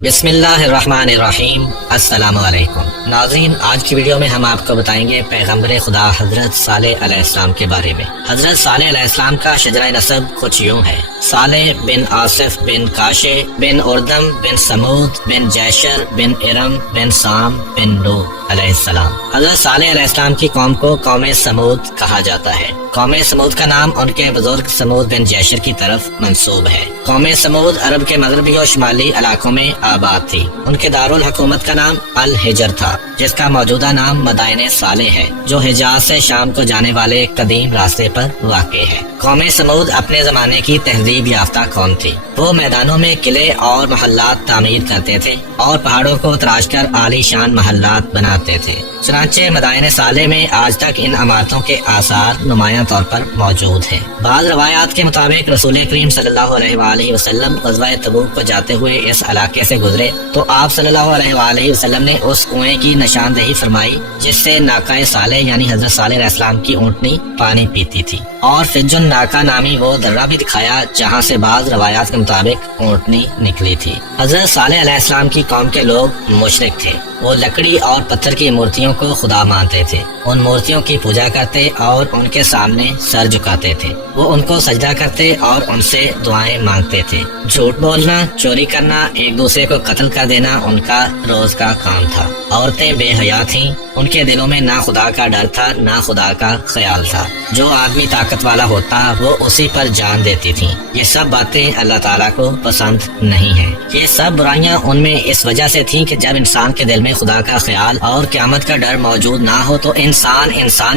بسم اللہ الرحمن الرحیم۔ السلام علیکم ناظرین، آج کی ویڈیو میں ہم آپ کو بتائیں گے پیغمبر خدا حضرت صالح علیہ السلام کے بارے میں۔ حضرت صالح علیہ السلام کا شجرہ نسب کچھ یوں ہے: صالح بن آصف بن کاشے بن اردم بن سمود بن جیشر بن ارم بن سام بن نوح علیہ السلام۔ حضرت صالح علیہ السلام کی قوم کو قوم سمود کہا جاتا ہے۔ قوم سمود کا نام ان کے بزرگ سمود بن جیشر کی طرف منسوب ہے۔ قوم سمود عرب کے مغربی اور شمالی علاقوں میں آباد تھی۔ ان کے دارالحکومت کا نام الحجر تھا، جس کا موجودہ نام مدائن صالح ہے، جو حجاز سے شام کو جانے والے قدیم راستے پر واقع ہے۔ قوم سمود اپنے زمانے کی تہذیب یافتہ قوم تھی۔ وہ میدانوں میں قلعے اور محلات تعمیر کرتے تھے اور پہاڑوں کو تراش کر عالی شان محلات بناتے تھے۔ چنانچہ مدائن صالح میں آج تک ان عمارتوں کے آثار نمایاں طور پر موجود ہیں۔ بعض روایات کے مطابق رسول کریم صلی اللہ علیہ وآلہ وسلم غزوہ تبوک کو جاتے ہوئے اس علاقے سے گزرے تو آپ صلی اللہ علیہ وآلہ وسلم نے اس کنویں کی نشاندہی فرمائی جس سے ناقہ صالح یعنی حضرت صالح علیہ السلام کی اونٹنی پانی پیتی تھی، اور فجن ناقہ نامی وہ درہ بھی دکھایا جہاں سے بعض روایات کے مطابق اونٹنی نکلی تھی۔ حضرت صالح علیہ السلام کی قوم کے لوگ مشرک تھے۔ وہ لکڑی اور پتھر کی مورتیوں کو خدا مانتے تھے، ان مورتیوں کی پوجا کرتے اور ان کے سامنے سر جھکاتے تھے۔ وہ ان کو سجدہ کرتے اور ان سے دعائیں مانگتے تھے۔ جھوٹ بولنا، چوری کرنا، ایک دوسرے کو قتل کر دینا ان کا روز کا کام تھا۔ عورتیں بے حیا تھیں، ان کے دلوں میں نہ خدا کا ڈر تھا نہ خدا کا خیال تھا۔ جو آدمی طاقت والا ہوتا وہ اسی پر جان دیتی تھیں۔ یہ سب باتیں اللہ تعالیٰ کو پسند نہیں ہیں۔ یہ سب برائیاں ان میں اس وجہ سے تھیں کہ جب انسان کے دل میں خدا کا خیال اور قیامت کا ڈر موجود نہ ہو تو انسان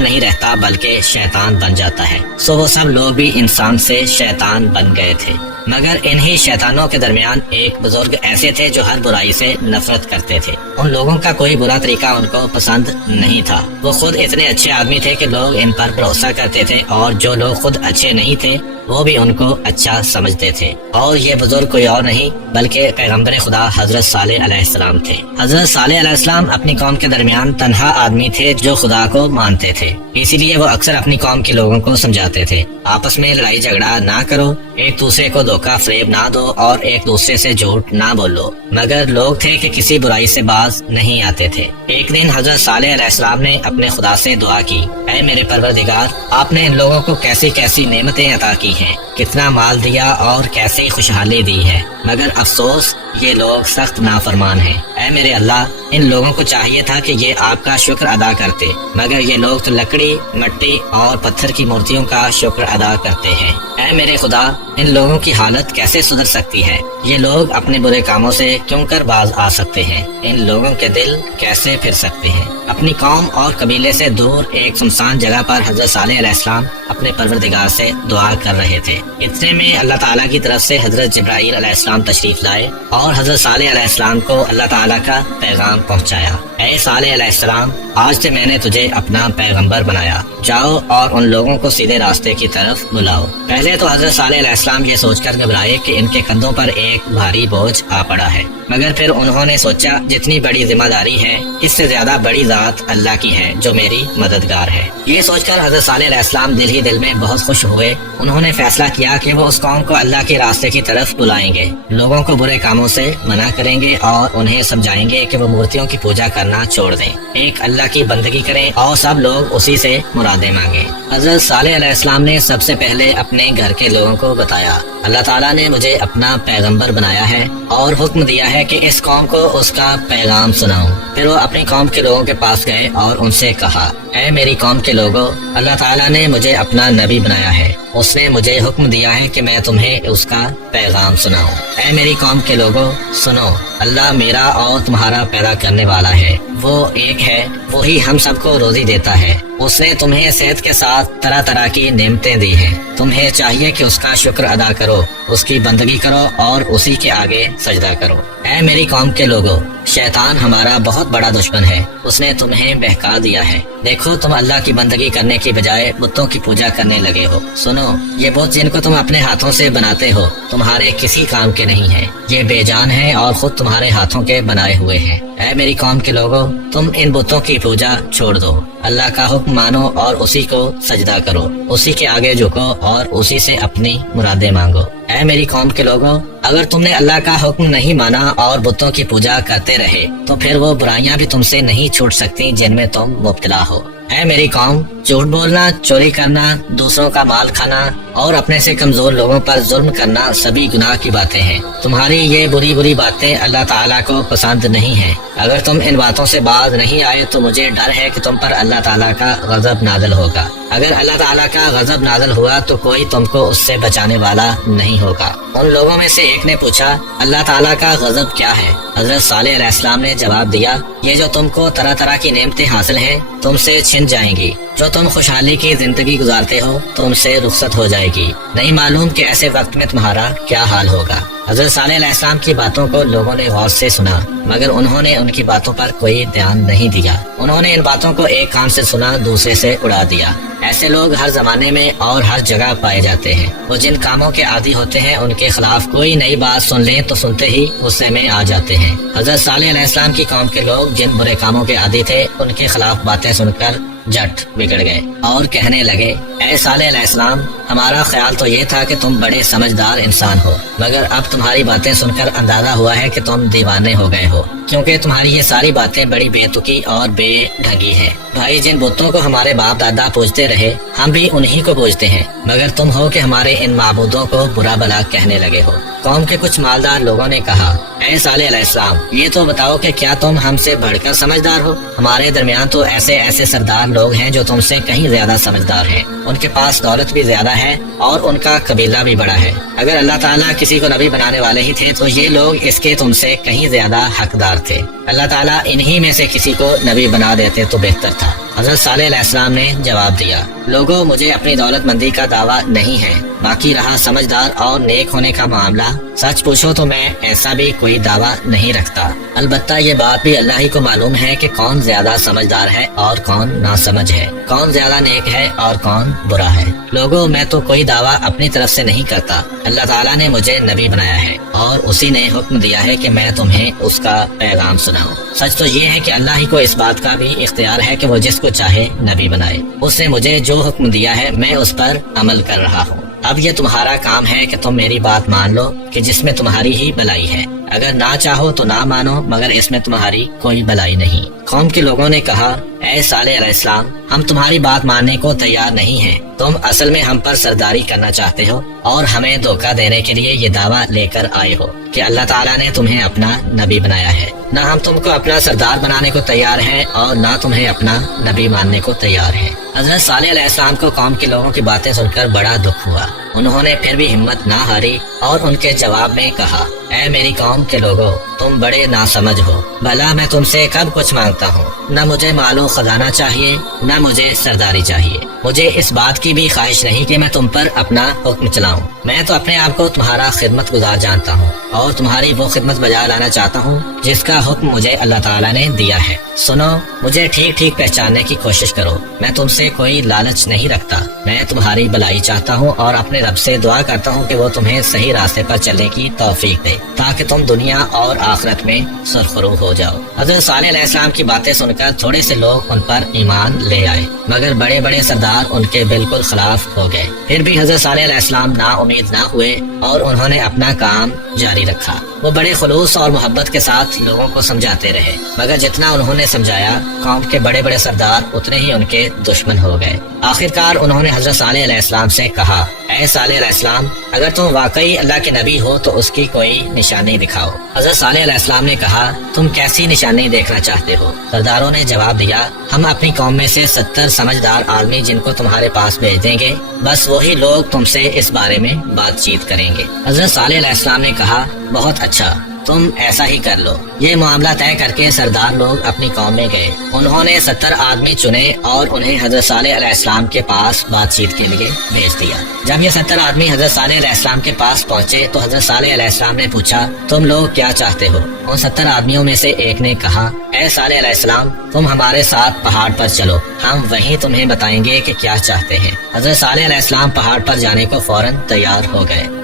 نہیں رہتا بلکہ شیطان بن جاتا ہے۔ سو وہ سب لوگ بھی انسان سے شیطان بن گئے تھے۔ مگر انہی شیطانوں کے درمیان ایک بزرگ ایسے تھے جو ہر برائی سے نفرت کرتے تھے۔ ان لوگوں کا کوئی برا طریقہ ان کو پسند نہیں تھا۔ وہ خود اتنے اچھے آدمی تھے کہ لوگ ان پر بھروسہ کرتے تھے، اور جو لوگ خود اچھے نہیں تھے وہ بھی ان کو اچھا سمجھتے تھے۔ اور یہ بزرگ کوئی اور نہیں بلکہ پیغمبر خدا حضرت صالح علیہ السلام تھے۔ حضرت صالح علیہ السلام اپنی قوم کے درمیان تنہا آدمی تھے جو خدا کو مانتے تھے، اسی لیے وہ اکثر اپنی قوم کے لوگوں کو سمجھاتے تھے: آپس میں لڑائی جھگڑا نہ کرو، ایک دوسرے کو دھوکہ فریب نہ دو اور ایک دوسرے سے جھوٹ نہ بولو۔ مگر لوگ تھے کہ کسی برائی سے باز نہیں آتے تھے۔ ایک دن حضرت صالح علیہ السلام نے اپنے خدا سے دعا کی: اے میرے پروردگار، آپ نے ان لوگوں کو کیسی کیسی نعمتیں عطا کی ہیں، کتنا مال دیا اور کیسی خوشحالی دی ہے، مگر افسوس یہ لوگ سخت نافرمان ہیں۔ اے میرے اللہ، ان لوگوں کو چاہیے تھا کہ یہ آپ کا شکر ادا کرتے، مگر یہ لوگ تو لکڑی، مٹی اور پتھر کی مورتیوں کا شکر ادا کرتے ہیں۔ اے میرے خدا، ان لوگوں کی حالت کیسے سدھر سکتی ہے؟ یہ لوگ اپنے برے کاموں سے کیوں کر باز آ سکتے ہیں؟ ان لوگوں کے دل کیسے پھر سکتے ہیں؟ اپنی قوم اور قبیلے سے دور ایک سنسان جگہ پر حضرت صالح علیہ السلام اپنے پروردگار سے دعا کر رہے تھے۔ اتنے میں اللہ تعالیٰ کی طرف سے حضرت جبرائیل علیہ السلام تشریف لائے اور حضرت صالح علیہ السلام کو اللہ تعالیٰ کا پیغام پہنچایا: اے صالح علیہ السلام، آج سے میں نے تجھے اپنا پیغمبر بنایا، جاؤ اور ان لوگوں کو سیدھے راستے کی طرف بلاؤ۔ پہلے تو حضرت صالح علیہ السلام یہ سوچ کر گھبرائے کہ ان کے کندھوں پر ایک بھاری بوجھ آ پڑا ہے، مگر پھر انہوں نے سوچا جتنی بڑی ذمہ داری ہے اس سے زیادہ بڑی ذات اللہ کی ہے جو میری مددگار ہے۔ یہ سوچ کر حضرت صالح علیہ السلام دل ہی دل میں بہت خوش ہوئے۔ انہوں نے فیصلہ کیا کہ وہ اس قوم کو اللہ کے راستے کی طرف بلائیں گے، لوگوں کو برے کاموں سے منع کریں گے اور انہیں سمجھائیں گے کہ وہ مورتیوں کی پوجا کرنا چھوڑ دیں، ایک اللہ کی بندگی کریں اور سب لوگ اسی سے مرادیں مانگیں۔ حضرت صالح علیہ السلام نے سب سے پہلے اپنے گھر کے لوگوں کو بتایا: اللہ تعالیٰ نے مجھے اپنا پیغمبر بنایا ہے اور حکم دیا ہے کہ اس قوم کو اس کا پیغام سناؤں۔ پھر وہ اپنی قوم کے لوگوں کے پاس گئے اور ان سے کہا: اے میری قوم کے لوگوں، اللہ تعالیٰ نے مجھے اپنا نبی بنایا ہے، اس نے مجھے حکم دیا ہے کہ میں تمہیں اس کا پیغام سناؤں۔ اے میری قوم کے لوگوں، سنو، اللہ میرا اور تمہارا پیدا کرنے والا ہے، وہ ایک ہے، وہی ہم سب کو روزی دیتا ہے۔ اس نے تمہیں صحت کے ساتھ طرح طرح کی نعمتیں دی ہیں، تمہیں چاہیے کہ اس کا شکر ادا کرو، اس کی بندگی کرو اور اسی کے آگے سجدہ کرو۔ اے میری قوم کے لوگوں، شیطان ہمارا بہت بڑا دشمن ہے، اس نے تمہیں بہکا دیا ہے۔ دیکھو، تم اللہ کی بندگی کرنے کی بجائے بتوں کی پوجا کرنے لگے ہو۔ سنو، یہ بت جن کو تم اپنے ہاتھوں سے بناتے ہو تمہارے کسی کام کے نہیں ہیں، یہ بے جان ہیں اور خود تمہارے ہاتھوں کے بنائے ہوئے ہیں۔ اے میری قوم کے لوگوں، تم ان بتوں کی پوجا چھوڑ دو، اللہ کا حکم مانو اور اسی کو سجدہ کرو، اسی کے آگے جھکو اور اسی سے اپنی مرادیں مانگو۔ اے میری قوم کے لوگوں، اگر تم نے اللہ کا حکم نہیں مانا اور بتوں کی پوجا کرتے رہے تو پھر وہ برائیاں بھی تم سے نہیں چھوٹ سکتی جن میں تم مبتلا ہو۔ اے میری قوم، جھوٹ بولنا، چوری کرنا، دوسروں کا مال کھانا اور اپنے سے کمزور لوگوں پر ظلم کرنا سبھی گناہ کی باتیں ہیں۔ تمہاری یہ بری بری باتیں اللہ تعالیٰ کو پسند نہیں ہیں۔ اگر تم ان باتوں سے باز نہیں آئے تو مجھے ڈر ہے کہ تم پر اللہ تعالیٰ کا غضب نازل ہوگا۔ اگر اللہ تعالیٰ کا غضب نازل ہوا تو کوئی تم کو اس سے بچانے والا نہیں ہوگا۔ ان لوگوں میں سے ایک نے پوچھا، اللہ تعالیٰ کا غضب کیا ہے؟ حضرت صالح علیہ السلام نے جواب دیا، یہ جو تم کو طرح طرح کی نعمتیں حاصل ہیں تم سے چھن جائیں گی، جو تم خوشحالی کی زندگی گزارتے ہو تم سے رخصت ہو جائے گی، نہیں معلوم کہ ایسے وقت میں تمہارا کیا حال ہوگا۔ حضرت صالح علیہ السلام کی باتوں کو لوگوں نے غور سے سنا مگر انہوں نے ان کی باتوں پر کوئی دھیان نہیں دیا۔ انہوں نے ان باتوں کو ایک کان سے سنا دوسرے سے اڑا دیا۔ ایسے لوگ ہر زمانے میں اور ہر جگہ پائے جاتے ہیں۔ وہ جن کاموں کے عادی ہوتے ہیں ان کے خلاف کوئی نئی بات سن لیں تو سنتے ہی غصے میں آ جاتے ہیں۔ حضرت صالح علیہ السلام کی قوم کے لوگ جن برے کاموں کے عادی تھے ان کے خلاف باتیں سن کر جٹ بگڑ گئے اور کہنے لگے، اے صالح علیہ السلام، ہمارا خیال تو یہ تھا کہ تم بڑے سمجھدار انسان ہو، مگر اب تمہاری باتیں سن کر اندازہ ہوا ہے کہ تم دیوانے ہو گئے ہو، کیونکہ تمہاری یہ ساری باتیں بڑی بے تکی اور بے ڈھنگی ہیں۔ بھائی، جن بتوں کو ہمارے باپ دادا پوجتے رہے ہم بھی انہی کو پوجتے ہیں، مگر تم ہو کہ ہمارے ان معبودوں کو برا بھلا کہنے لگے ہو۔ قوم کے کچھ مالدار لوگوں نے کہا، اے صالح علیہ السلام، یہ تو بتاؤ کہ کیا تم ہم سے بڑھ کر سمجھدار ہو؟ ہمارے درمیان تو ایسے سردار لوگ ہیں جو تم سے کہیں زیادہ سمجھدار ہیں، ان کے پاس دولت بھی زیادہ ہے اور ان کا قبیلہ بھی بڑا ہے۔ اگر اللہ تعالیٰ کسی کو نبی بنانے والے ہی تھے تو یہ لوگ اس کے تم سے کہیں زیادہ حقدار تھے۔ اللہ تعالیٰ انہی میں سے کسی کو نبی بنا دیتے تو بہتر تھا۔ حضرت صالح علیہ السلام نے جواب دیا، لوگوں، مجھے اپنی دولت مندی کا دعویٰ نہیں ہے، باقی رہا سمجھدار اور نیک ہونے کا معاملہ، سچ پوچھو تو میں ایسا بھی کوئی دعویٰ نہیں رکھتا۔ البتہ یہ بات بھی اللہ ہی کو معلوم ہے کہ کون زیادہ سمجھدار ہے اور کون ناسمجھ ہے، کون زیادہ نیک ہے اور کون برا ہے۔ لوگوں، میں تو کوئی دعویٰ اپنی طرف سے نہیں کرتا، اللہ تعالیٰ نے مجھے نبی بنایا ہے اور اسی نے حکم دیا ہے کہ میں تمہیں اس کا پیغام سناؤں۔ سچ تو یہ ہے کہ اللہ ہی کو اس بات کا بھی اختیار ہے کہ وہ جس کو چاہے نبی بنائے۔ اس نے مجھے جو حکم دیا ہے میں اس پر عمل کر رہا ہوں۔ اب یہ تمہارا کام ہے کہ تم میری بات مان لو کہ جس میں تمہاری ہی بھلائی ہے، اگر نہ چاہو تو نہ مانو، مگر اس میں تمہاری کوئی بھلائی نہیں۔ قوم کے لوگوں نے کہا، اے صالح علیہ السلام، ہم تمہاری بات ماننے کو تیار نہیں ہیں، تم اصل میں ہم پر سرداری کرنا چاہتے ہو اور ہمیں دھوکہ دینے کے لیے یہ دعویٰ لے کر آئے ہو کہ اللہ تعالیٰ نے تمہیں اپنا نبی بنایا ہے۔ نہ ہم تم کو اپنا سردار بنانے کو تیار ہیں اور نہ تمہیں اپنا نبی ماننے کو تیار ہیں۔ حضرت صالح علیہ السلام کو قوم کے لوگوں کی باتیں سن کر بڑا دکھ ہوا۔ انہوں نے پھر بھی ہمت نہ ہاری اور ان کے جواب میں کہا، اے میری قوم کے لوگوں، تم بڑے ناسمجھ ہو، بھلا میں تم سے کب کچھ مانگتا ہوں؟ نہ مجھے مال و خزانہ چاہیے، نہ مجھے سرداری چاہیے، مجھے اس بات کی بھی خواہش نہیں کہ میں تم پر اپنا حکم چلاؤں۔ میں تو اپنے آپ کو تمہارا خدمت گزار جانتا ہوں اور تمہاری وہ خدمت بجا لانا چاہتا ہوں جس کا حکم مجھے اللہ تعالیٰ نے دیا ہے۔ سنو، مجھے ٹھیک ٹھیک پہچاننے کی کوشش کرو، میں تم سے کوئی لالچ نہیں رکھتا، میں تمہاری بھلائی چاہتا ہوں اور اپنے رب سے دعا کرتا ہوں کہ وہ تمہیں صحیح راستے پر چلنے کی توفیق دے تاکہ تم دنیا اور آخرت میں سرخرو ہو جاؤ۔ حضرت صالح علیہ السلام کی باتیں سن کر تھوڑے سے لوگ ان پر ایمان لے آئے مگر بڑے بڑے سردار ان کے بالکل خلاف ہو گئے۔ پھر بھی حضرت صالح علیہ السلام نا امید نہ ہوئے اور انہوں نے اپنا کام جاری رکھا۔ وہ بڑے خلوص اور محبت کے ساتھ لوگوں کو سمجھاتے رہے مگر جتنا انہوں نے سمجھایا قوم کے بڑے بڑے سردار اتنے ہی ان کے دشمن ہو گئے۔ آخرکار انہوں نے حضرت صالح علیہ السلام سے کہا، اے صالح علیہ السلام، اگر تم واقعی اللہ کے نبی ہو تو اس کی کوئی نشانی دکھاؤ۔ حضرت صالح علیہ السلام نے کہا، تم کیسی نشانی دیکھنا چاہتے ہو؟ سرداروں نے جواب دیا، ہم اپنی قوم میں سے 70 سمجھدار آدمی جن کو تمہارے پاس بھیج دیں گے، بس وہی لوگ تم سے اس بارے میں بات چیت کریں گے۔ حضرت صالح علیہ السلام نے کہا، بہت اچھا، تم ایسا ہی کر لو۔ یہ معاملہ طے کر کے سردار لوگ اپنی قوم میں گئے۔ انہوں نے 70 آدمی چنے اور انہیں حضرت صالح علیہ السلام کے پاس بات چیت کے لیے بھیج دیا۔ جب یہ 70 آدمی حضرت صالح علیہ السلام کے پاس پہنچے تو حضرت صالح علیہ السلام نے پوچھا، تم لوگ کیا چاہتے ہو؟ ان 70 آدمیوں میں سے ایک نے کہا، اے صالح علیہ السلام، تم ہمارے ساتھ پہاڑ پر چلو، ہم وہیں تمہیں بتائیں گے کہ کیا چاہتے ہیں۔ حضرت صالح علیہ السلام پہاڑ پر جانے کو فوراً تیار ہو گئے۔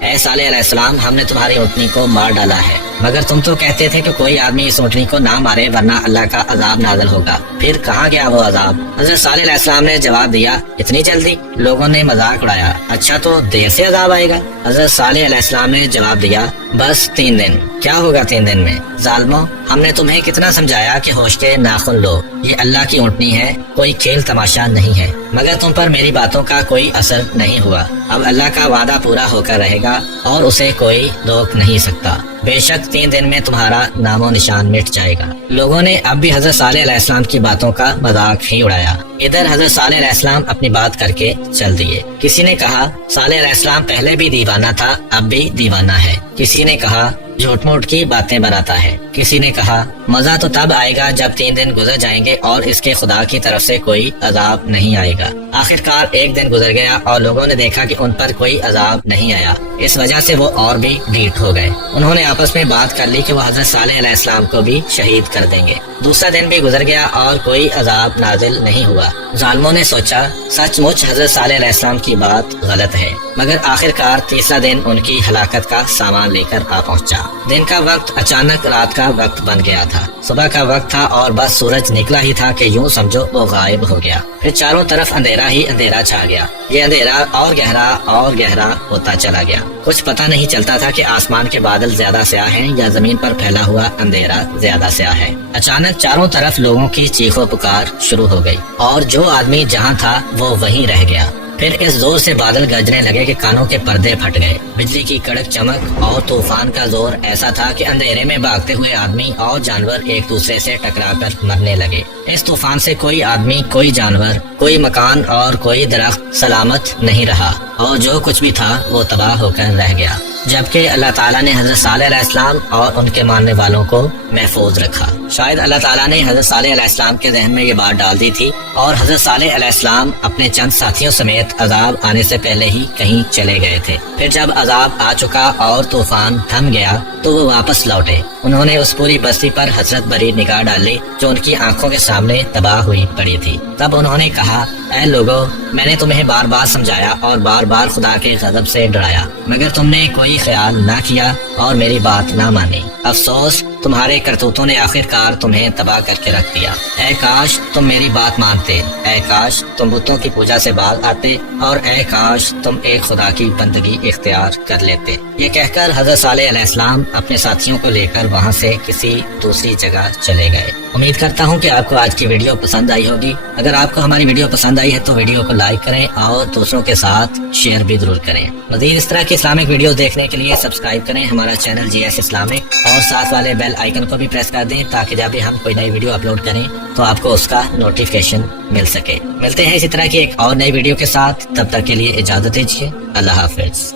اے صالح علیہ السلام ہم نے تمہاری اونٹنی کو مار ڈالا ہے، مگر تم تو کہتے تھے کہ کوئی آدمی اس اونٹنی کو نہ مارے ورنہ اللہ کا عذاب نازل ہوگا، پھر کہاں گیا وہ عذاب؟ حضرت صالح علیہ السلام نے جواب دیا اتنی جلدی؟ لوگوں نے مذاق اڑایا، اچھا تو دیر سے عذاب آئے گا؟ حضرت صالح علیہ السلام نے جواب دیا بس 3 دن۔ کیا ہوگا 3 دن میں؟ ظالموں ہم نے تمہیں کتنا سمجھایا کہ ہوش کے ناخن لو، یہ اللہ کی اونٹنی ہے، کوئی کھیل تماشا نہیں ہے، مگر تم پر میری باتوں کا کوئی اثر نہیں ہوا۔ اب اللہ کا وعدہ پورا ہو کر رہے گا اور اسے کوئی روک نہیں سکتا، بے شک 3 دن میں تمہارا نام و نشان مٹ جائے گا۔ لوگوں نے اب بھی حضرت صالح علیہ السلام کی باتوں کا مذاق ہی اڑایا۔ ادھر حضرت صالح علیہ السلام اپنی بات کر کے چل دیے۔ کسی نے کہا صالح علیہ السلام پہلے بھی دیوانہ تھا اب بھی دیوانہ ہے، کسی نے کہا جھوٹ موٹ کی باتیں بناتا ہے، کسی نے کہا مزہ تو تب آئے گا جب 3 دن گزر جائیں گے اور اس کے خدا کی طرف سے کوئی عذاب نہیں آئے گا۔ آخرکار 1 دن گزر گیا اور لوگوں نے دیکھا کہ ان پر کوئی عذاب نہیں آیا، اس وجہ سے وہ اور بھی ڈھیٹ ہو گئے۔ انہوں نے آپس میں بات کر لی کہ وہ حضرت صالح علیہ السلام کو بھی شہید کر دیں گے۔ دوسرا دن بھی گزر گیا اور کوئی عذاب نازل نہیں ہوا۔ ظالموں نے سوچا سچ مچ حضرت صالح علیہ السلام کی بات غلط ہے، مگر آخرکار تیسرا دن ان کی ہلاکت کا سامان لے کر آ پہنچا۔ دن کا وقت اچانک رات کا وقت بن گیا تھا، صبح کا وقت تھا اور بس سورج نکلا ہی تھا کہ یوں سمجھو وہ غائب ہو گیا۔ پھر چاروں طرف اندھیرا ہی اندھیرا چھا گیا، یہ اندھیرا اور گہرا ہوتا چلا گیا۔ کچھ پتہ نہیں چلتا تھا کہ آسمان کے بادل زیادہ سیاہ ہیں یا زمین پر پھیلا ہوا اندھیرا زیادہ سیاہ ہے۔ اچانک چاروں طرف لوگوں کی چیخ و پکار شروع ہو گئی اور جو آدمی جہاں تھا وہ وہیں رہ گیا۔ پھر اس زور سے بادل گرجنے لگے کہ کانوں کے پردے پھٹ گئے، بجلی کی کڑک چمک اور طوفان کا زور ایسا تھا کہ اندھیرے میں بھاگتے ہوئے آدمی اور جانور ایک دوسرے سے ٹکرا کر مرنے لگے۔ اس طوفان سے کوئی آدمی، کوئی جانور، کوئی مکان اور کوئی درخت سلامت نہیں رہا اور جو کچھ بھی تھا وہ تباہ ہو کر رہ گیا، جبکہ اللہ تعالیٰ نے حضرت صالح علیہ السلام اور ان کے ماننے والوں کو محفوظ رکھا۔ شاید اللہ تعالیٰ نے حضرت صالح علیہ السلام کے ذہن میں یہ بات ڈال دی تھی اور حضرت صالح علیہ السلام اپنے چند ساتھیوں سمیت عذاب آنے سے پہلے ہی کہیں چلے گئے تھے۔ پھر جب عذاب آ چکا اور طوفان تھم گیا تو وہ واپس لوٹے۔ انہوں نے اس پوری بستی پر حسرت بھری نگاہ ڈالی جو ان کی آنکھوں کے سامنے تباہ ہوئی پڑی تھی۔ تب انہوں نے کہا اے لوگو میں نے تمہیں بار بار سمجھایا اور بار بار خدا کے غضب سے ڈرایا، مگر تم نے کوئی خیال نہ کیا اور میری بات نہ مانی۔ افسوس تمہارے کرتوتوں نے آخرکار تمہیں تباہ کر کے رکھ دیا۔ اے کاش تم میری بات مانتے، اے کاش تم بتوں کی پوجا سے باز آتے، اور اے کاش تم ایک خدا کی بندگی اختیار کر لیتے۔ یہ کہہ کر حضرت صالح علیہ السلام اپنے ساتھیوں کو لے کر وہاں سے کسی دوسری جگہ چلے گئے۔ امید کرتا ہوں کہ آپ کو آج کی ویڈیو پسند آئی ہوگی۔ اگر آپ کو ہماری ویڈیو پسند آئی ہے تو ویڈیو کو لائک کریں اور دوسروں کے ساتھ شیئر بھی ضرور کریں۔ مزید اس طرح کی اسلامک ویڈیوز دیکھنے کے لیے سبسکرائب کریں ہمارا چینل GS اسلامک اور ساتھ والے بیل آئیکن کو بھی پریس کر دیں تاکہ جب بھی ہم کوئی نئی ویڈیو اپلوڈ کریں تو آپ کو اس کا نوٹیفیکیشن مل سکے۔ ملتے ہیں اسی طرح کی ایک اور نئی ویڈیو کے ساتھ، تب تک کے لیے اجازت دیجیے، اللہ حافظ۔